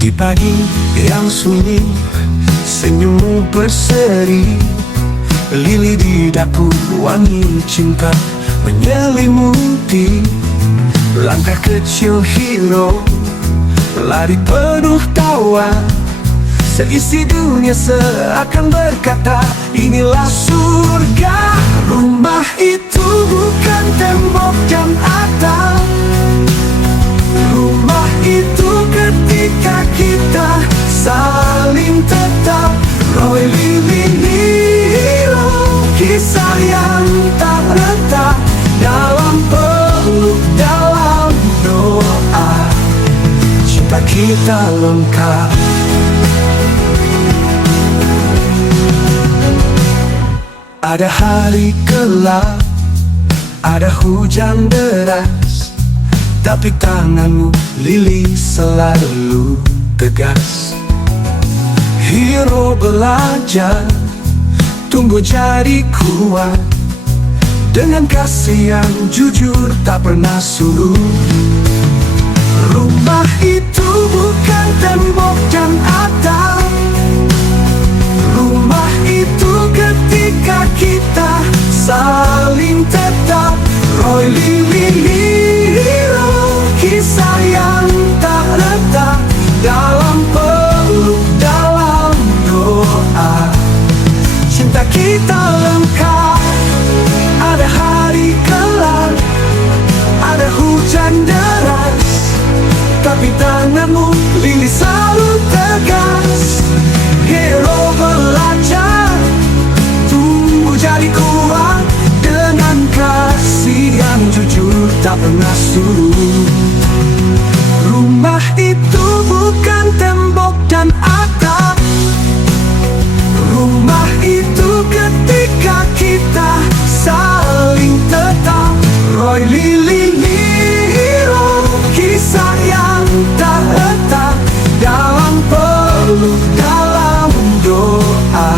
Di pagi yang sunyi, senyummu berseri, lili di daku, wangi cinta menyelimuti. Langkah kecil hero, lari penuh tawa, seisi dunia seakan berkata, inilah surga. Rumah itu bukan tembok dan atap, rumah itu ketika kita saling tetap. Roy Lili Hero, kisah yang tak retak, dalam peluk, dalam doa, cinta kita lengkap. Ada hari gelap, ada hujan deras, tapi tanganmu Lili selalu tegas. Hero belajar, tumbuh jadi kuat, dengan kasih yang jujur tak pernah surut. Rumah itu bukan tembok dan atap, rumah itu ketika kita saling tetap. Roy Lili Hero, kisah yang tak retak, dalam peluk, dalam doa, cinta kita lengkap. Ada hari gelap, ada hujan deras, tapi tanganmu Lili selalu tegas. Hero belajar, tumbuh jadi kuat, dengan kasih yang jujur tak pernah surut. Rumah itu bukan tembok dan atap, rumah itu ketika kita saling tetap. Roy Lili Hero, kisah yang tak retak, dalam peluk, dalam doa,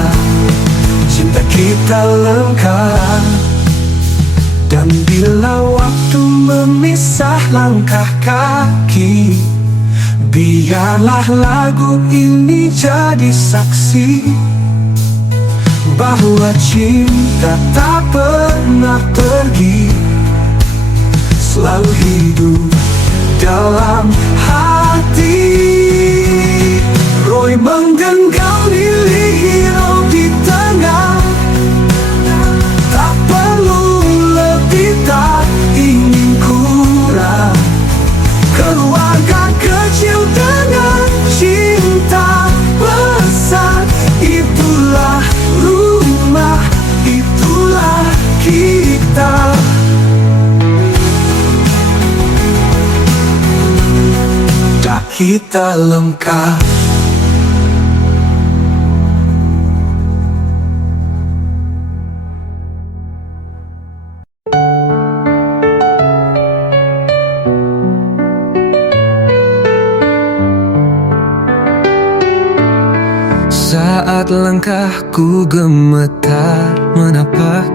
cinta kita lengkap. Dan bila waktu memisah langkah kaki, biarlah lagu ini jadi saksi bahwa cinta tak pernah pergi, selalu hidup dalam hati. Roy menggenggam Lili Hero di tengah, tak perlu lebih, tak ingin kurang. Keluarga kecil dengan cinta besar, itulah rumah, itulah kita. Tak kita lengkap. Saat langkahku gemetar menapak,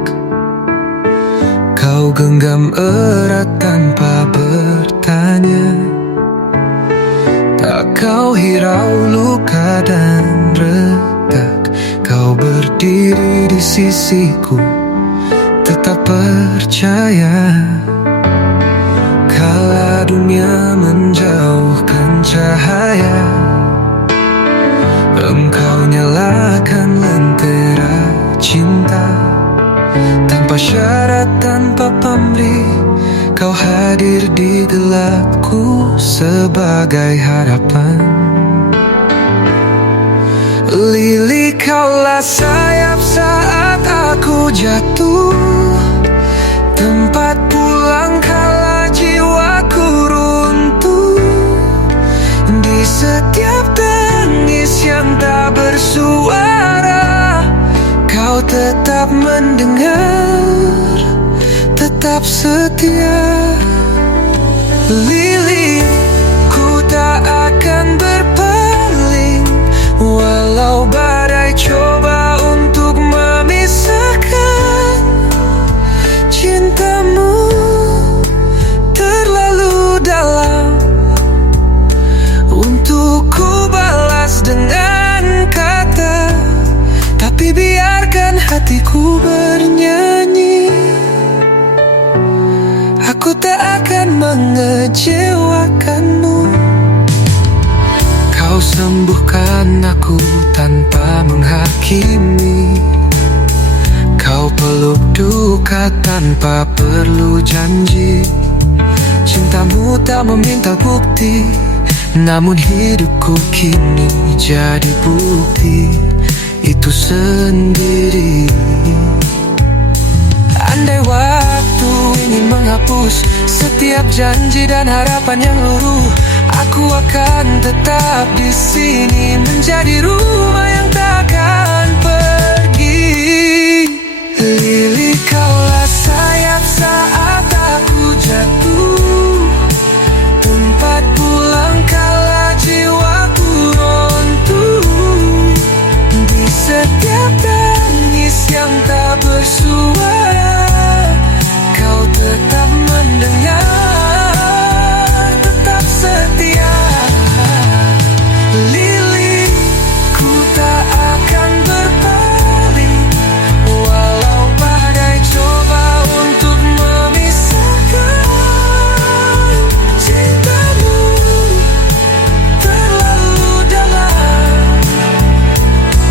kau genggam erat tanpa bertanya. Tak kau hirau luka dan retak, kau berdiri di sisiku, tetap percaya. Kala dunia menjauhkan cahaya, engkau nyalakan lentera cinta. Tanpa syarat, tanpa pamrih, kau hadir di gelapku sebagai harapan. Lili, kaulah sayap saat aku jatuh, tempat pulang kala jiwaku runtuh. Di setiap tangis yang tak bersuara, kau tetap mendengar, tetap setia. Lili, ku tak akan berpaling, walau badai coba untuk memisahkan. Cintamu terlalu dalam untuk ku hatiku bernyanyi, aku tak akan mengecewakanmu. Kau sembuhkan aku tanpa menghakimi, kau peluk duka tanpa perlu janji. Cintamu tak meminta bukti, namun hidupku kini jadi bukti itu sendiri. Andai waktu ingin menghapus setiap janji dan harapan yang luruh, aku akan tetap di sini menjadi rumah yang takkan pergi. Lili, kaulah sayap saat aku jatuh, tempat pulang kala jiwaku runtuh. Di setiap tangis yang tak bersuara, kau tetap mendengar, tetap setia. Lili, ku tak akan berpaling, walau badai coba untuk memisahkan. Cintamu terlalu dalam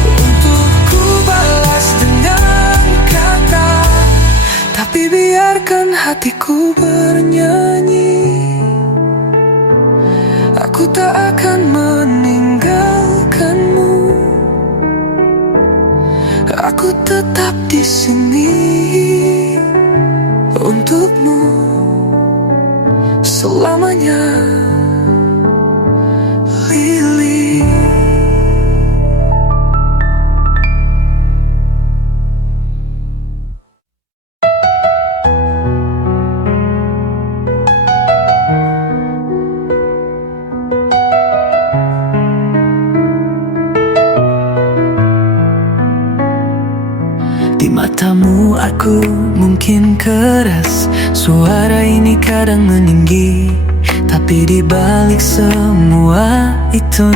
untuk ku balas dengan kata, tapi biarkan hatiku bernyanyi, aku tak akan meninggalkanmu. Aku tetap di sini untukmu selamanya, Lili. Di matamu aku mungkin keras, suara ini kadang meninggi, tapi di balik semua itu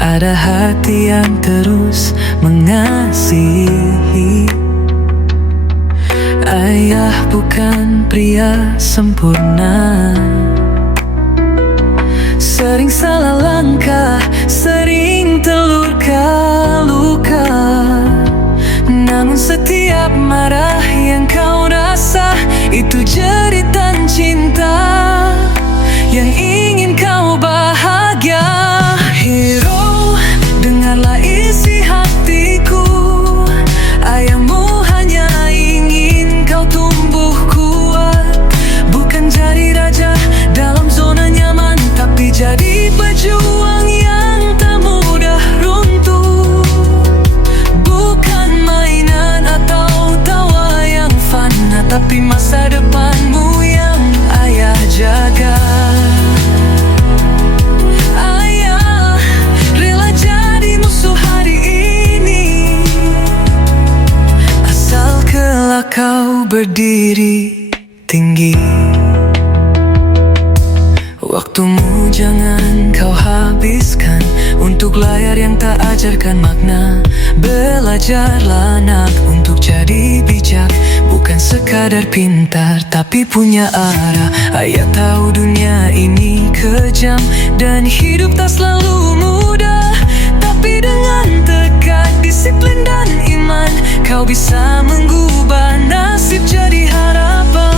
ada hati yang terus mengasihi. Ayah bukan pria sempurna, sering salah langkah, sering terluka. Namun setiap marah yang kau rasa, itu jeritan cinta yang ingin kau bahagia. Hero, dengarlah isi hatiku, ayahmu hanya ingin kau tumbuh kuat, bukan jadi raja dalam zona nyaman, tapi jadi pejuang yang tak mudah runtuh. Bukan mainan atau tawa yang fana, tapi masa depanmu yang ayah jaga. Ayah rela jadi musuh hari ini, asal kelak kau berdiri tinggi. Waktumu jangan kau habiskan untuk layar yang tak ajarkan makna. Belajarlah nak untuk jadi bijak, bukan sekadar pintar tapi punya arah. Ayah tahu dunia ini kejam dan hidup tak selalu mudah, tapi dengan tekad, disiplin dan iman, kau bisa mengubah nasib jadi harapan.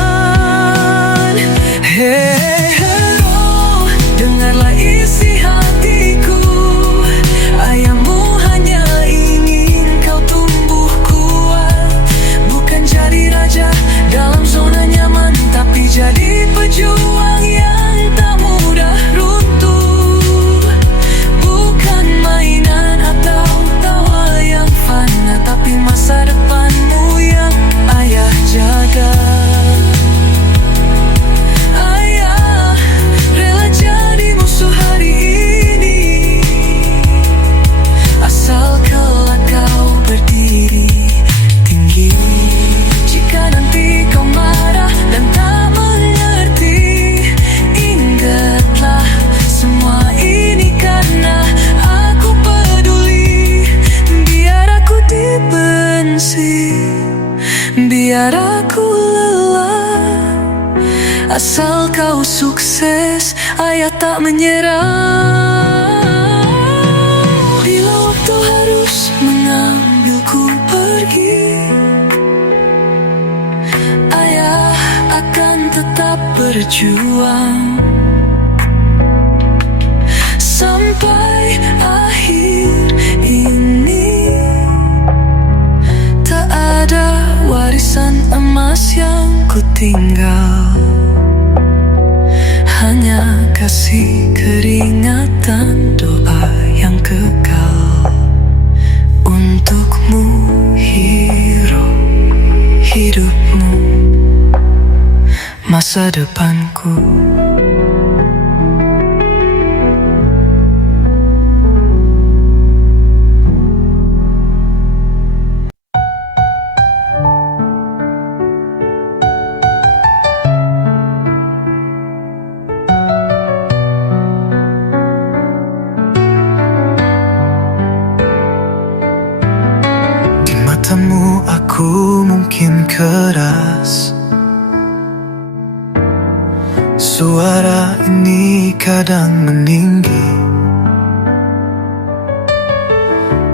Hey, hello, dengarlah isi hatiku, ayahmu hanya ingin kau tumbuh kuat, bukan jadi raja dalam zona nyaman, tapi jadi pejuang yang tak mudah runtuh. Bukan mainan atau tawa yang fana, tapi masa depanmu yang ayah jaga. kau sukses, ayah tak menyerah. Bila waktu harus mengambilku pergi, ayah akan tetap berjuang sampai akhir ini. Tak ada warisan emas yang ku tinggal, hanya kasih keringatan, doa yang kekal untukmu, hero, hidupmu, masa depanku. Matamu aku mungkin keras, suara ini kadang meninggi,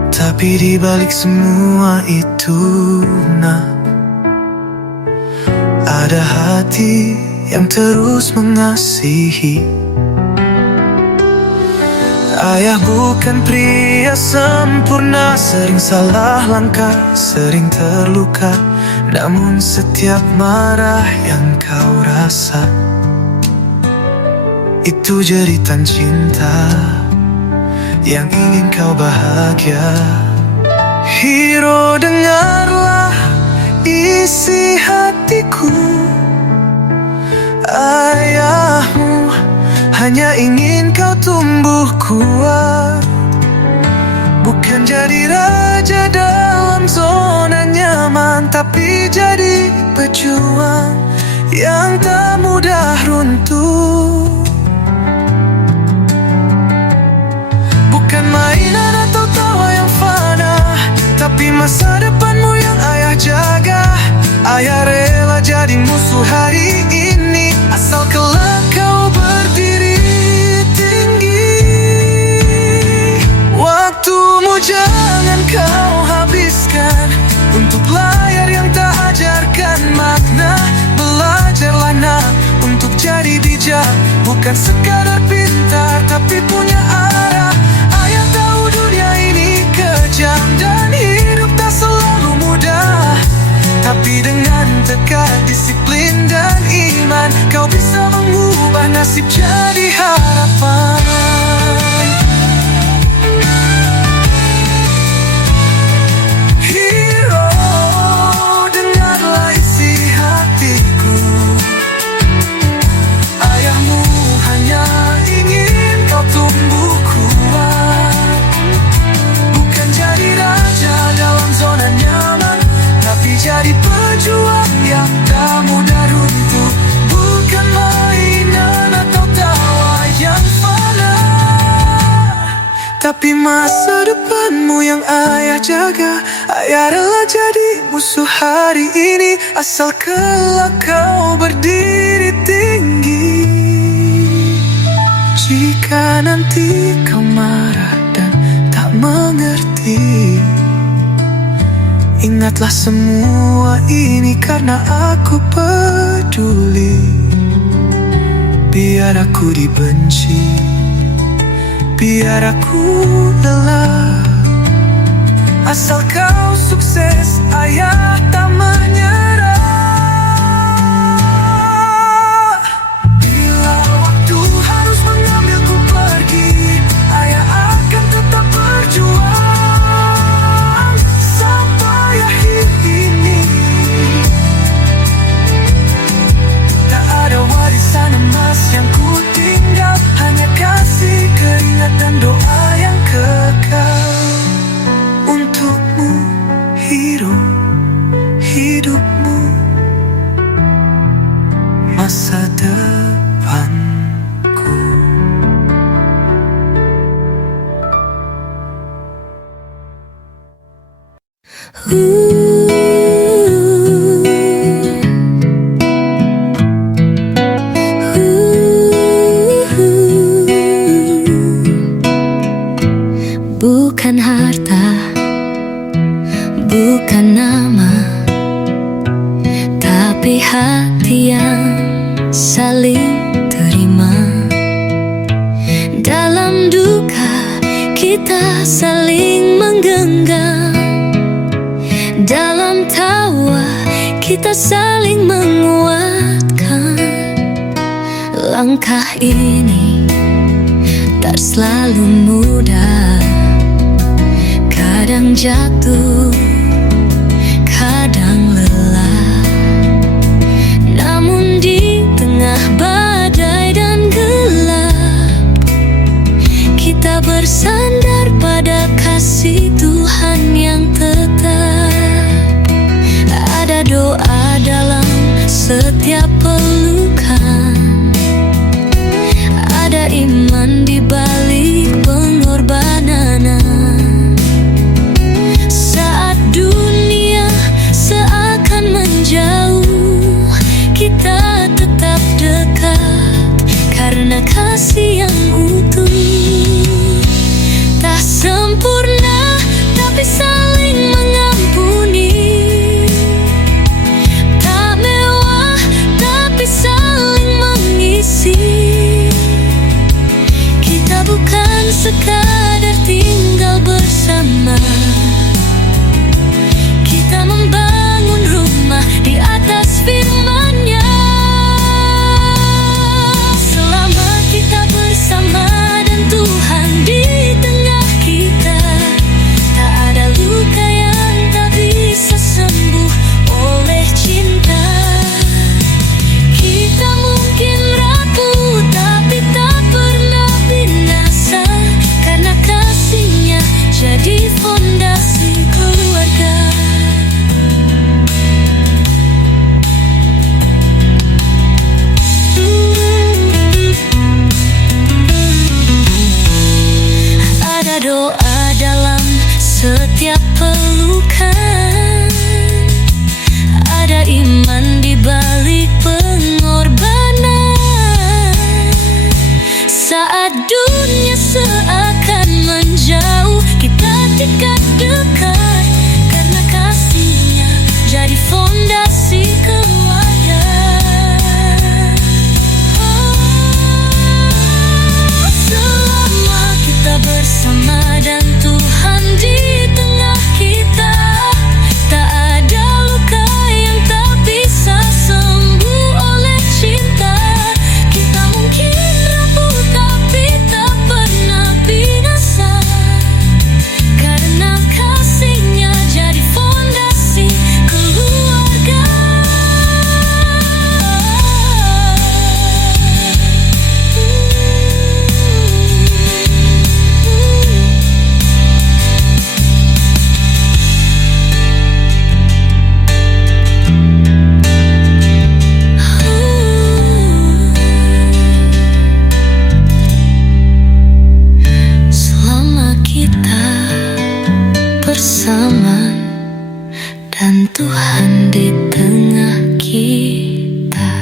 tapi di balik semua itu, nak, ada hati yang terus mengasihi. Ayah bukan pria sempurna, sering salah langkah, sering terluka. Namun setiap marah yang kau rasa, itu jeritan cinta yang ingin kau bahagia. Hero, dengarlah isi hatiku. Ayahmu hanya ingin kau tumbuh kuat, bukan jadi raja dalam zona nyaman, tapi jadi pejuang yang tak mudah runtuh. Bukan mainan atau tawa yang fana, tapi masa depanmu yang ayah jaga. Ayah rela jadi musuh hari ini, asal kelak kau berdiri tinggi. Waktumu jangan kau habiskan untuk layar yang tak ajarkan makna. Belajarlah nak untuk jadi bijak, bukan sekadar pintar tapi punya arah. Ayah tahu dunia ini kejam dan hidup tak selalu mudah, tapi dengan tekad, disiplin dan iman, kau bisa mengubah nasib jadi harapan. Hero, dengarlah isi hatiku. Ayahmu hanya ingin kau tumbuh kuat, bukan jadi raja dalam zona nyaman, tapi jadi pejuang yang tak mudah runtuh. Bukan mainan atau tawa yang fana, tapi masa depanmu yang ayah jaga. Ayah rela jadi musuh hari ini, asal kelak kau berdiri tinggi. Jika nanti kau marah dan tak mengerti, ingatlah semua ini karena aku peduli. Biar aku dibenci, biar aku lelah, asal kau sukses, ayah tak menyerah. Bila waktu harus mengambilku pergi, ayah akan tetap berjuang sampai akhir ini. Tak ada warisan emas yang ku tinggal, hanya kasih keringat dan doa yang kekal untukmu, hero, hidup. kita saling menggenggam. Dalam tawa kita saling menguatkan. Langkah ini tak selalu mudah, kadang jatuh, kadang lelah. Namun di tengah badai dan gelap, kita bersandar pada kasih Tuhan yang tetap. Ada doa dalam setiap pelukan, ada iman di balik pengorbanan. Saat dunia seakan menjauh, kita tetap dekat karena kasih yang utuh. Tak sempurna tapi saling mengampuni, tak mewah tapi saling mengisi. Kita bukan sekadar tinggal bersama, kita membangun rumah di atas firman-Nya. Selama kita bersama dan Tuhan di tengah kita, tak ada luka yang tak bisa sembuh oleh cinta. Kita mungkin rapuh tapi tak pernah binasa, karena kasih-Nya jadi fondasi keluarga. Ada doa dalam setiap pelukan, ada iman di balik pengorbanan. Saat dunia seakan menjauh, kita dekat-dekat karena kasih-Nya jadi fondasi keluarga. Selama kita bersama dan Tuhan di tengah kita, tak ada luka yang tak bisa sembuh oleh cinta. Kita mungkin rapuh tapi tak pernah binasa, karena kasih-Nya jadi fondasi keluarga. Selama kita bersama dan Tuhan di tengah kita.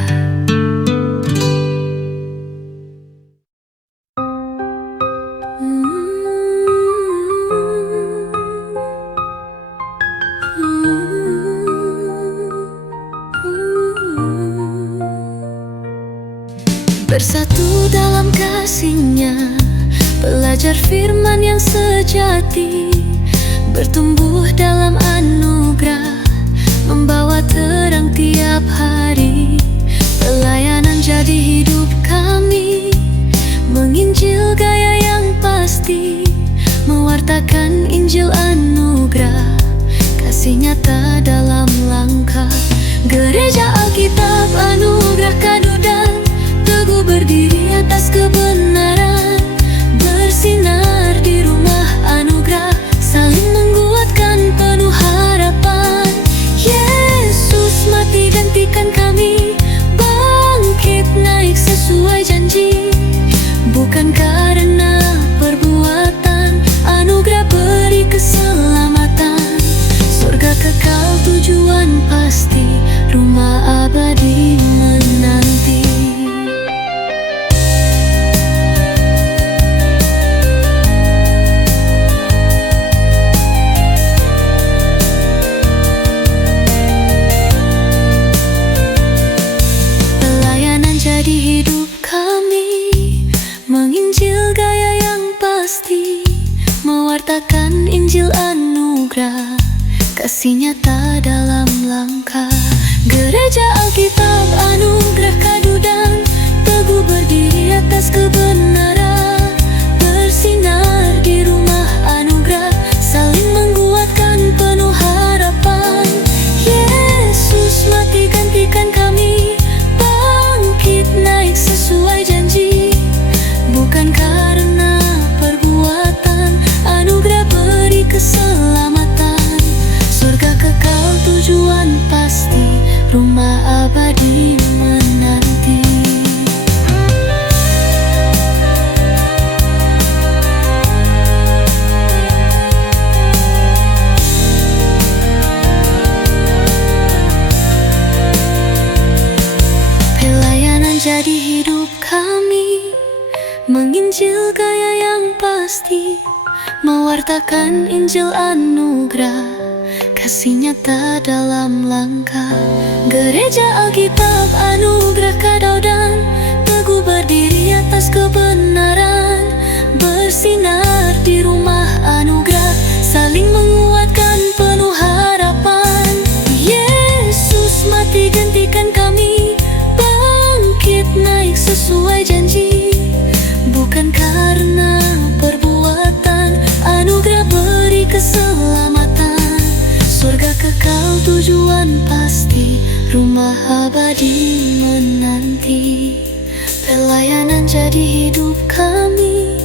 Bersatu dalam kasih-Nya, belajar firman yang sejati, bertumbuh dalam anugerah, membawa terang tiap hari. Pelayanan jadi hidup kami, menginjil gaya yang pasti, mewartakan Injil anugerah, kasih nyata dalam langkah. Gereja Alkitab Anugerah Kadudan, teguh berdiri atas kebenaran, bersinar di rumah anugerah, saling menguatkan penuh harapan. Yesus mati gantikan kami, bangkit naik sesuai janji. kasih nyata dalam langkah. Gereja Alkitab Anugerah Kadudan, teguh berdiri atas kebenaran, bersinar di rumah anugerah, saling menguatkan penuh harapan. Yesus mati gantikan kami, bangkit naik sesuai janji, bukan karena perbuatan, anugerah beri keselamatan. Surga kekal tujuan pasti, rumah abadi menanti. Pelayanan jadi hidup kami, menginjil gaya yang pasti, mewartakan Injil anugerah, kasih nyata dalam langkah. Gereja Alkitab Anugerah Kadudan, teguh berdiri atas kebenaran, bersinar di rumah anugerah, saling menguatkan penuh harapan. Yesus mati gantikan kami, bangkit naik sesuai janji, bukan karena perbuatan, anugerah beri keselamatan. Surga kekal tujuan pasti, rumah abadi menanti. Pelayanan jadi hidup kami,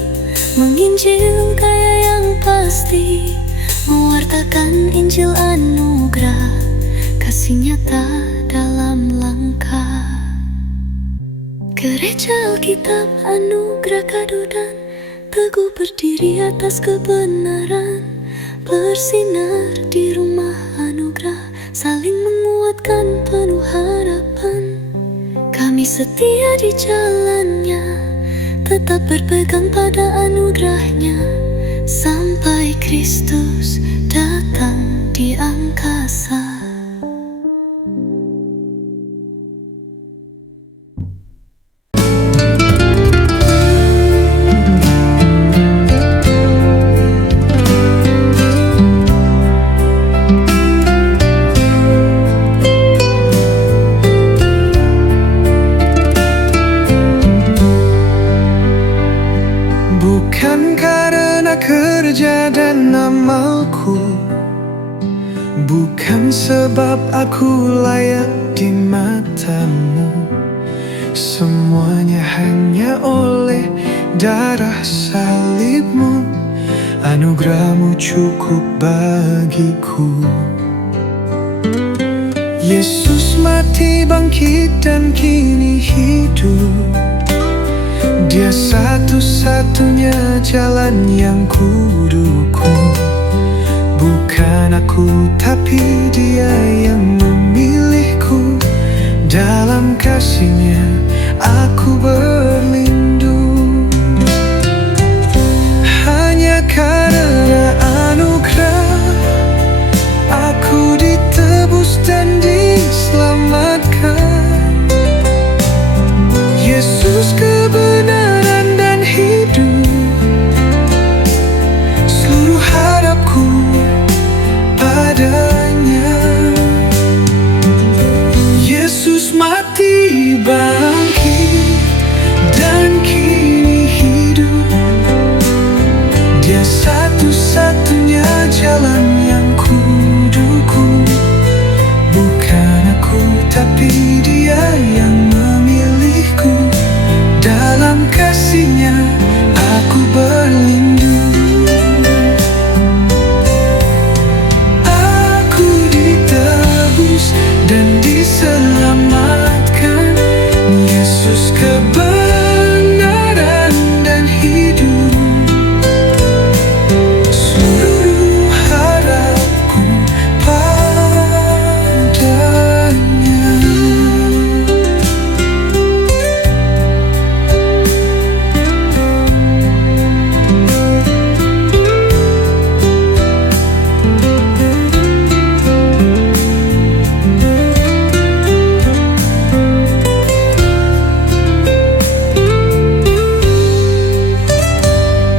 menginjil gaya yang pasti, mewartakan Injil anugerah, kasih nyata dalam langkah. Gereja Alkitab Anugerah Kadudan, teguh berdiri atas kebenaran, bersinar di rumah anugerah, saling menguatkan penuh harapan. Kami setia di jalannya, tetap berpegang pada anugerahnya, sampai Kristus datang di angkasa. Bukan karena kerja dan amalku, bukan sebab aku layak di matamu, semuanya hanya oleh darah salibmu, anugerahmu cukup bagiku. Yesus mati bangkit dan kini hidup, Dia satu-satunya jalan yang kudukung. Bukan aku tapi Dia yang memilihku, dalam kasih-Nya aku berlindung. Hanya karena anugerah aku ditebus dan diselamatkan. Yesus kebenaran dan hidup, seluruh harapku padanya. Yesus mati bangkit dan kini hidup, Dia satu-satunya jalan yang kudukung. Bukan aku tapi Dia yang memilihku, dalam kasih-Nya aku berlindung. Aku ditebus dan diselamatkan. Yesus kebenaran dan hidup, seluruh harapku padanya.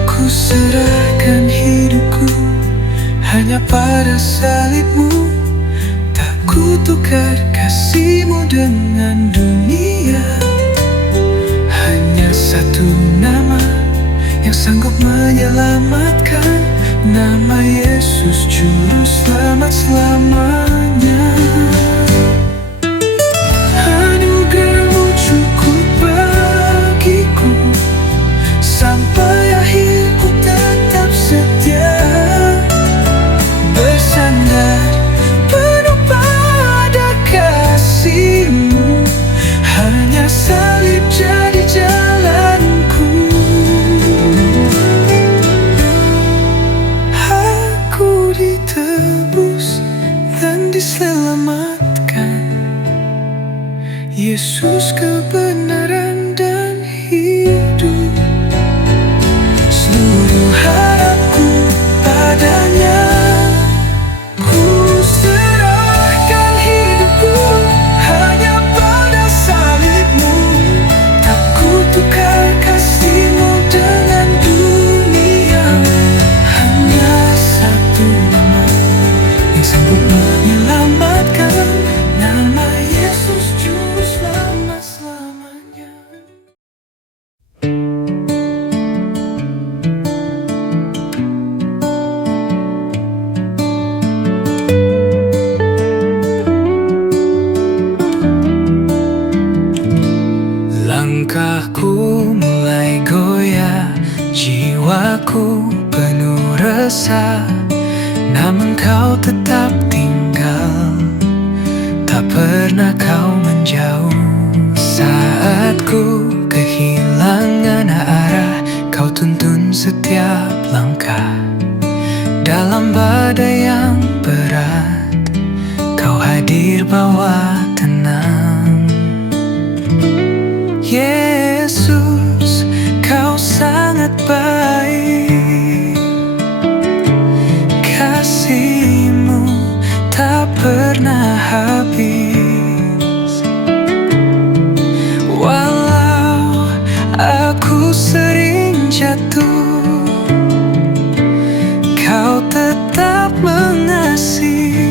Ku serahkan hidupku hanya pada salib-Mu. ku tukar kasih-Mu dengan dunia. Hanya satu nama yang sanggup menyelamatkan, nama Yesus Juru Selamat selamanya. Anugerah-Mu cukup bagiku, sampai akhir ku tetap setia, bersandar penuh pada kasih-Mu. Hanya salib jadi jalanku. Aku ditebus dan diselamatkan, Yesus kebenaran dan hidup. Seluruh harapku padanya, ku serahkan hidupku hanya pada salib-Mu. Tak ku tukar kasih-Mu dengan dunia. Hanya satu nama yang sanggup menyelamatkan, nama Yesus Juru Selamat selamanya. Langkahku mulai goyah, jiwaku penuh resah, namun Kau tetap tinggal, tak pernah Kau menjauh. Saat ku kehilangan arah, Kau tuntun setiap langkah. Dalam badai yang berat, Kau hadir bawa tenang. Yesus, Kau sangat baik, kasih-Mu tak pernah habis. Walau aku sering jatuh, Kau tetap mengasihiku.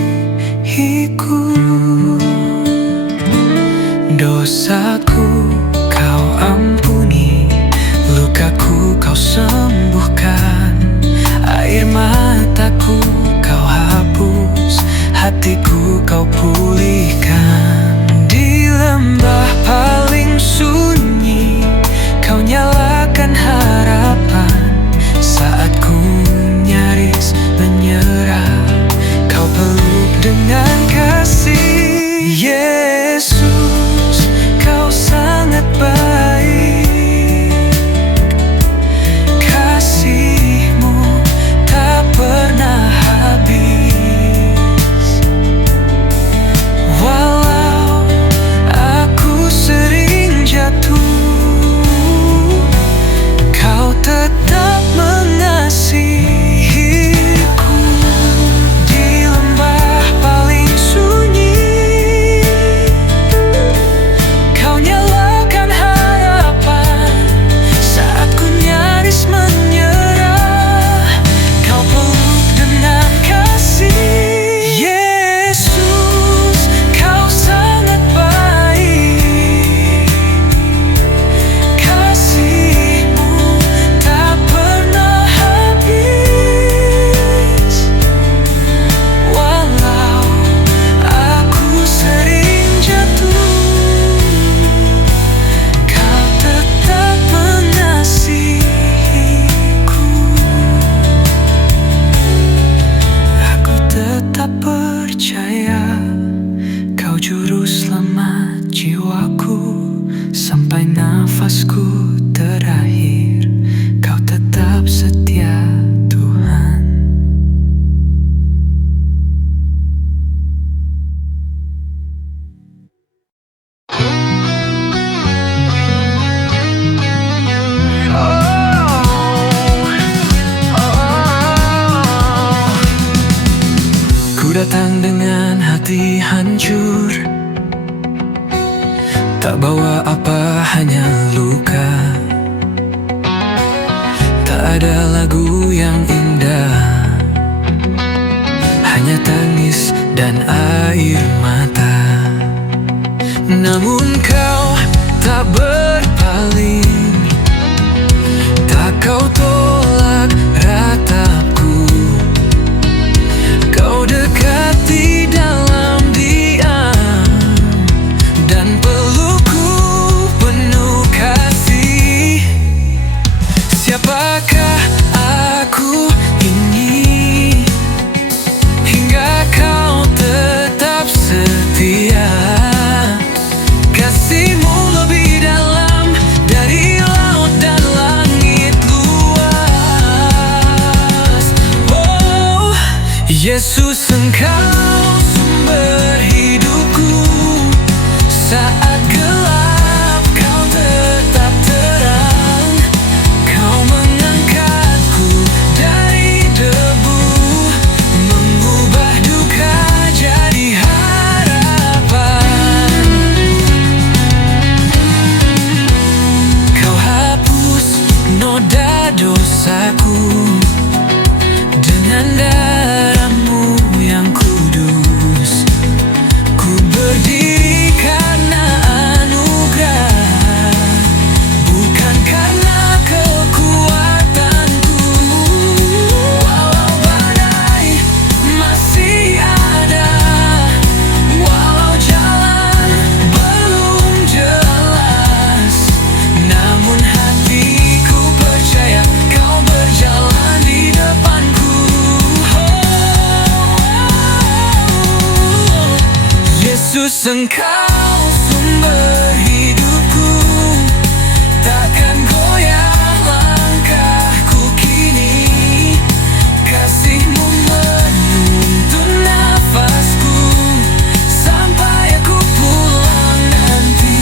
Dosaku Kau ampuni, lukaku Kau sembuhkan, air mataku Kau hapus, hatiku Kau pulihkan. Di lembah paling sunyi, Kau nyalakan harapan. Saat ku nyaris menyerah, Kau peluk dengan kasih. Yesus, Kau sangat baik, kasih-Mu tak pernah habis. Walau aku sering jatuh, Kau tetap mengasihiku. Di lembah paling sunyi, Kau nyalakan harapan. Saat ku nyaris menyerah, Kau peluk dengan kasih. Yesus, Kau sangat baik, kasih-Mu tak pernah habis. Walau aku sering jatuh, Kau tetap mengasihiku. Aku tetap percaya Kau juru selamat jiwaku. Sampai nafasku terakhir, Kau tetap setia, Tuhan. Ku datang dengan hati hancur, tak bawa apa, hanya luka. Tak ada lagu yang indah, hanya tangis dan air mata. Namun kau tak berpaling, tak kau tolak ratapku. Kau dekati dalam diam dan pelukku penuh kasih. Siapakah aku ini hingga kau tetap setia? Kasihmu lebih dalam dari laut dan langit luas. Oh, Yesus, Engkau sumber hidupku. Saat gelap Kau tetap terang. Kau mengangkatku dari debu, mengubah duka jadi harapan. Kau hapus noda dosaku dengan darah-Mu yang kudus. Ku berdiri karena anugerah, bukan karena kekuatanku. Walau badai masih ada, walau jalan belum jelas, namun hatiku percaya Kau berjalan di depanku. Yesus, Engkau sumber hidupku. Takkan goyah langkahku kini. Kasih-Mu menuntun nafasku sampai aku pulang nanti.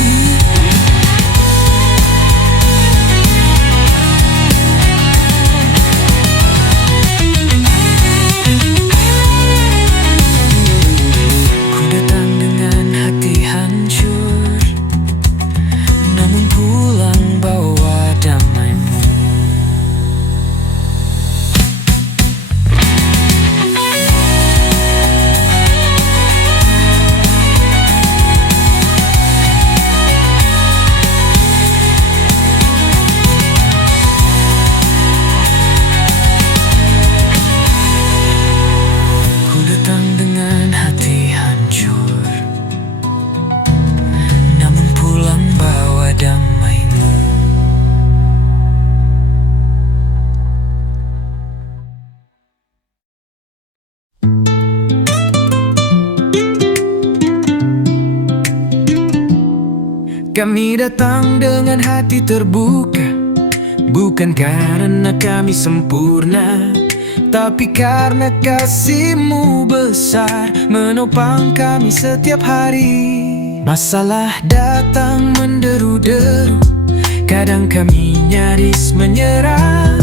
Ku datang dengan hati hancur, namun pulang bawa damai-Mu. Ku datang dengan hati hancur, namun pulang bawa damai-Mu. Kami datang dengan hati terbuka, bukan karena kami sempurna, tapi karena kasih-Mu besar menopang kami setiap hari. Masalah datang menderu-deru, kadang kami nyaris menyerah,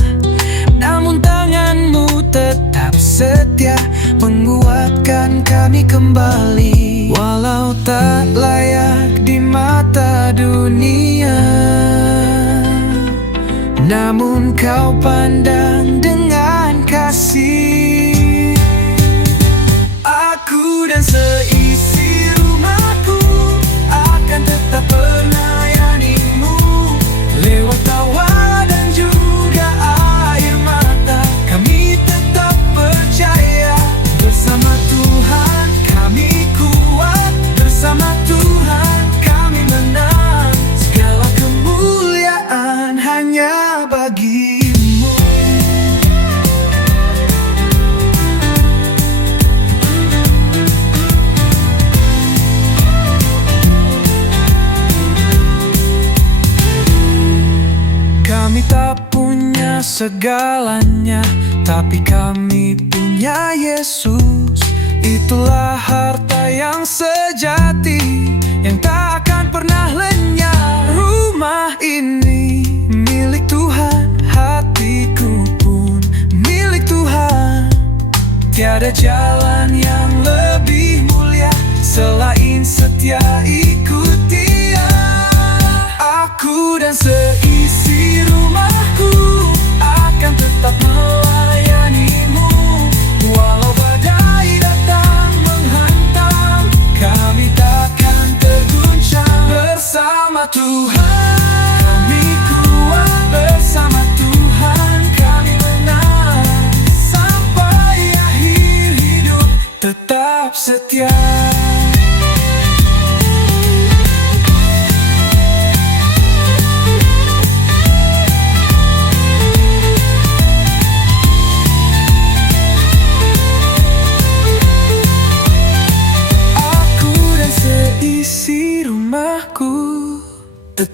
namun tangan-Mu tetap setia menguatkan kami kembali. Walau tak layak di mata dunia, namun Kau pandang dengan kasih. Aku dan seisi rumahku akan tetap melayani-Mu. Lewat tawa dan juga air mata, kami tetap percaya. Bersama Tuhan kami kuat, bersama Tuhan kami menang. Segala kemuliaan hanya bagi-Mu. Kami tak punya segalanya, tapi kami punya Yesus. Itulah harta yang sejati, yang tak akan pernah lenyap. Rumah ini milik Tuhan, hatiku pun milik Tuhan. Tiada jalan yang lebih mulia selain setia ikut Dia. Aku dan seisi rumahku akan tetap melayani-Mu. Walau badai datang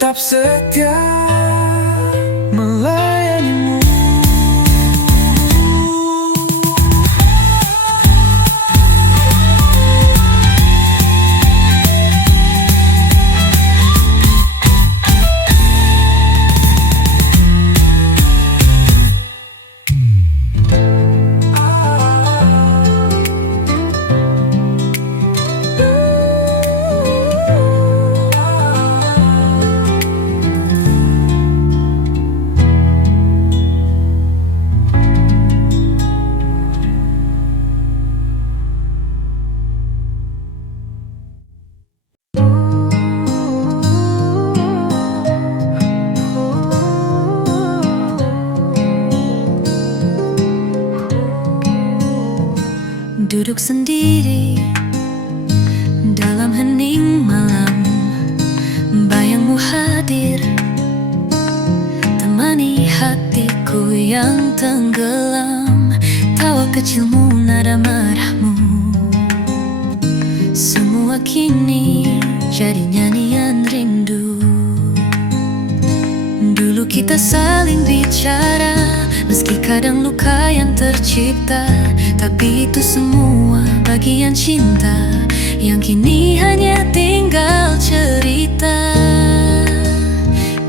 tetap setia melayanimu. Duduk sendiri dalam hening malam, bayangmu hadir, temani hatiku yang tenggelam. Tawa kecilmu, nada marahmu, semua kini jadi nyanyian rindu. Dulu kita saling bicara, meski kadang luka yang tercipta. Tapi itu semua bagian cinta yang kini hanya tinggal cerita.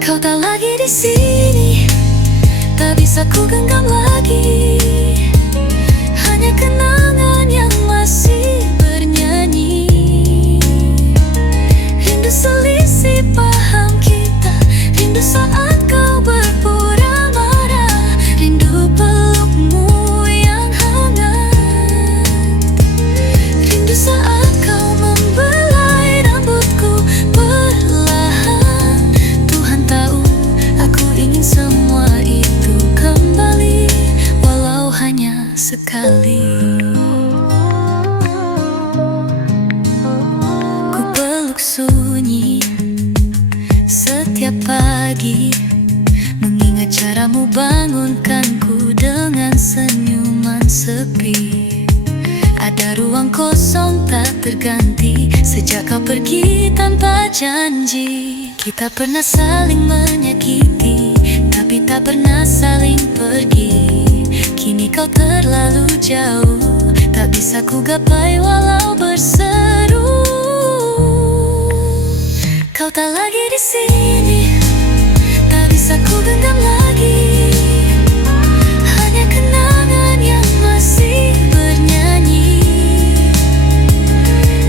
Kau tak lagi di sini, tak bisa ku genggam lagi. Hanya kenangan yang masih bernyanyi. Rindu selisih paham kita, rindu saat kau berpura marah, rindu pelukmu yang hangat, rindu saat kau membelai rambutku perlahan. Tuhan tahu aku ingin semua itu kembali, walau hanya sekali. Ku peluk sunyi setiap pagi, mengingat caramu bangunkanku dengan senyuman sepi. Ada ruang kosong tak terganti sejak kau pergi tanpa janji. Kita pernah saling menyakiti, tapi tak pernah saling pergi. Kini kau terlalu jauh, tak bisa ku gapai walau berseru. Kau tak lagi di sini, tak bisa ku genggam lagi. Hanya kenangan yang masih bernyanyi.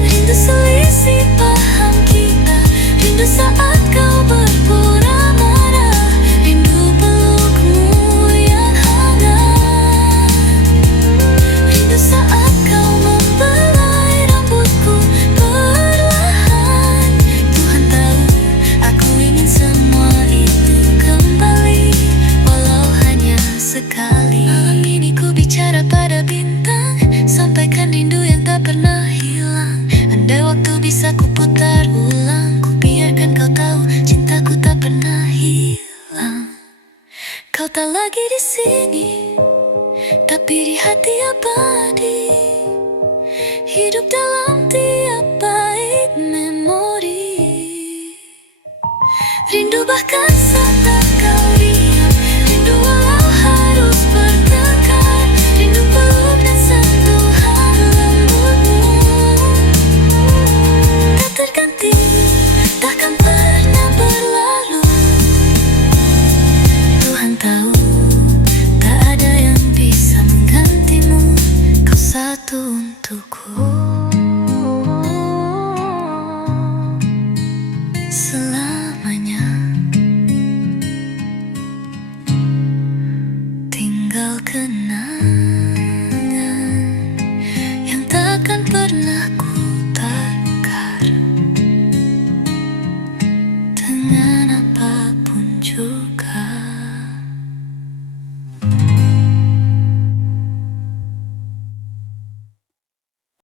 Rindu selisih paham kita, rindu saat kau berpura marah, rindu pelukmu yang hangat, rindu saat kau membelai rambutku perlahan. Tuhan tahu aku ingin semua itu kembali, walau hanya sekali. Malam ini ku bicara pada bintang, sampaikan rindu yang tak pernah hilang. Andai waktu bisa ku putar ulang, ku biarkan kau tahu cintaku tak pernah hilang. Kau tak lagi di sini, tapi di hati abadi, hidup dalam tiap bait memori. Rindu bahkan saat kau diam, rindu walau harus bertengkar, rindu peluk dan sentuhan lembutmu. Tak terganti, takkan pernah berlalu. Tuhan tahu tak ada yang bisa menggantimu, kau satu untukku.